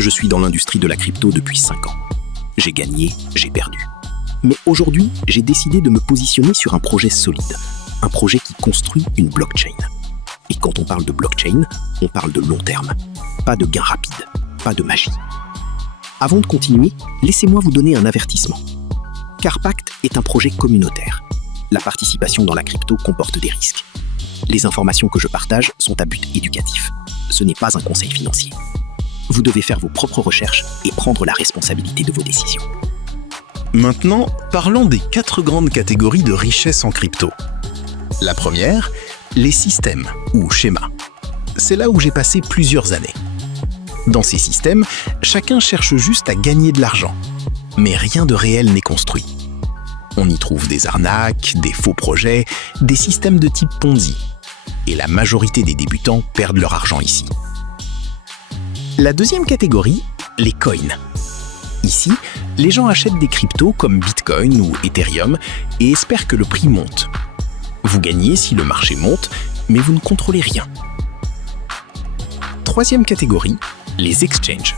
Je suis dans l'industrie de la crypto depuis 5 ans. J'ai gagné, j'ai perdu. Mais aujourd'hui, j'ai décidé de me positionner sur un projet solide, un projet qui construit une blockchain. Et quand on parle de blockchain, on parle de long terme, pas de gain rapide, pas de magie. Avant de continuer, laissez-moi vous donner un avertissement. Carpact est un projet communautaire. La participation dans la crypto comporte des risques. Les informations que je partage sont à but éducatif. Ce n'est pas un conseil financier. Vous devez faire vos propres recherches et prendre la responsabilité de vos décisions. Maintenant, parlons des 4 grandes catégories de richesse en crypto. La première, les systèmes ou schémas. C'est là où j'ai passé plusieurs années. Dans ces systèmes, chacun cherche juste à gagner de l'argent, mais rien de réel n'est construit. On y trouve des arnaques, des faux projets, des systèmes de type Ponzi. Et la majorité des débutants perdent leur argent ici. La deuxième catégorie, les coins. Ici, les gens achètent des cryptos comme Bitcoin ou Ethereum et espèrent que le prix monte. Vous gagnez si le marché monte, mais vous ne contrôlez rien. Troisième catégorie, les exchanges.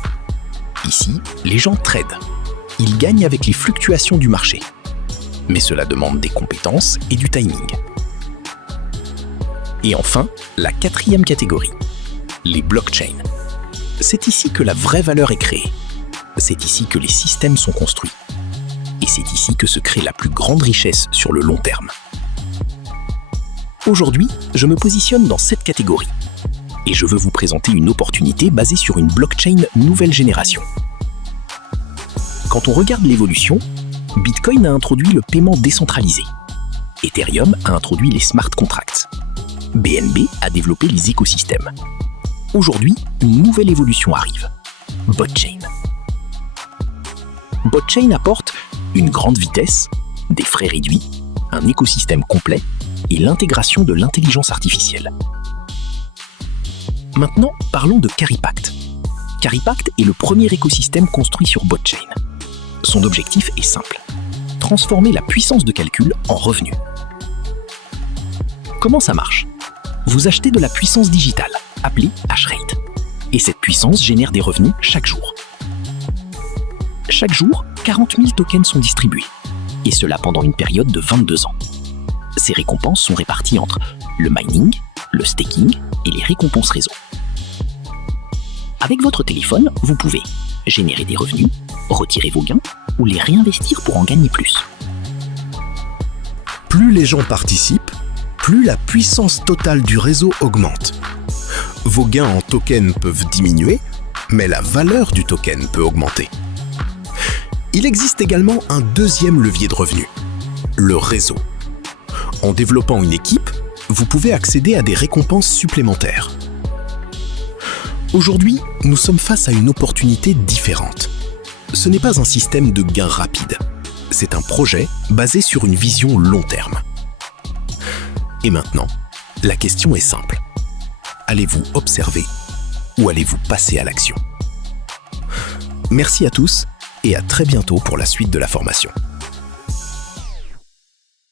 Ici, les gens tradent. Ils gagnent avec les fluctuations du marché. Mais cela demande des compétences et du timing. Et enfin, la quatrième catégorie, les blockchains. C'est ici que la vraie valeur est créée. C'est ici que les systèmes sont construits. Et c'est ici que se crée la plus grande richesse sur le long terme. Aujourd'hui, je me positionne dans cette catégorie. Et je veux vous présenter une opportunité basée sur une blockchain nouvelle génération. Quand on regarde l'évolution, Bitcoin a introduit le paiement décentralisé. Ethereum a introduit les smart contracts. BNB a développé les écosystèmes. Aujourd'hui, une nouvelle évolution arrive. Botchain. Botchain apporte une grande vitesse, des frais réduits, un écosystème complet et l'intégration de l'intelligence artificielle. Maintenant, parlons de Caripact. Caripact est le premier écosystème construit sur Botchain. Son objectif est simple, transformer la puissance de calcul en revenus. Comment ça marche? Vous achetez de la puissance digitale, appelée hashrate, et cette puissance génère des revenus chaque jour. Chaque jour, 40 000 tokens sont distribués, et cela pendant une période de 22 ans. Ces récompenses sont réparties entre le mining, le staking et les récompenses réseau. Avec votre téléphone, vous pouvez générer des revenus, retirer vos gains ou les réinvestir pour en gagner plus. Plus les gens participent, plus la puissance totale du réseau augmente. Vos gains en tokens peuvent diminuer, mais la valeur du token peut augmenter. Il existe également un deuxième levier de revenus, le réseau. En développant une équipe, vous pouvez accéder à des récompenses supplémentaires. Aujourd'hui, nous sommes face à une opportunité différente. Ce n'est pas un système de gains rapides. C'est un projet basé sur une vision long terme. Et maintenant, la question est simple. Allez-vous observer ou allez-vous passer à l'action? Merci à tous et à très bientôt pour la suite de la formation.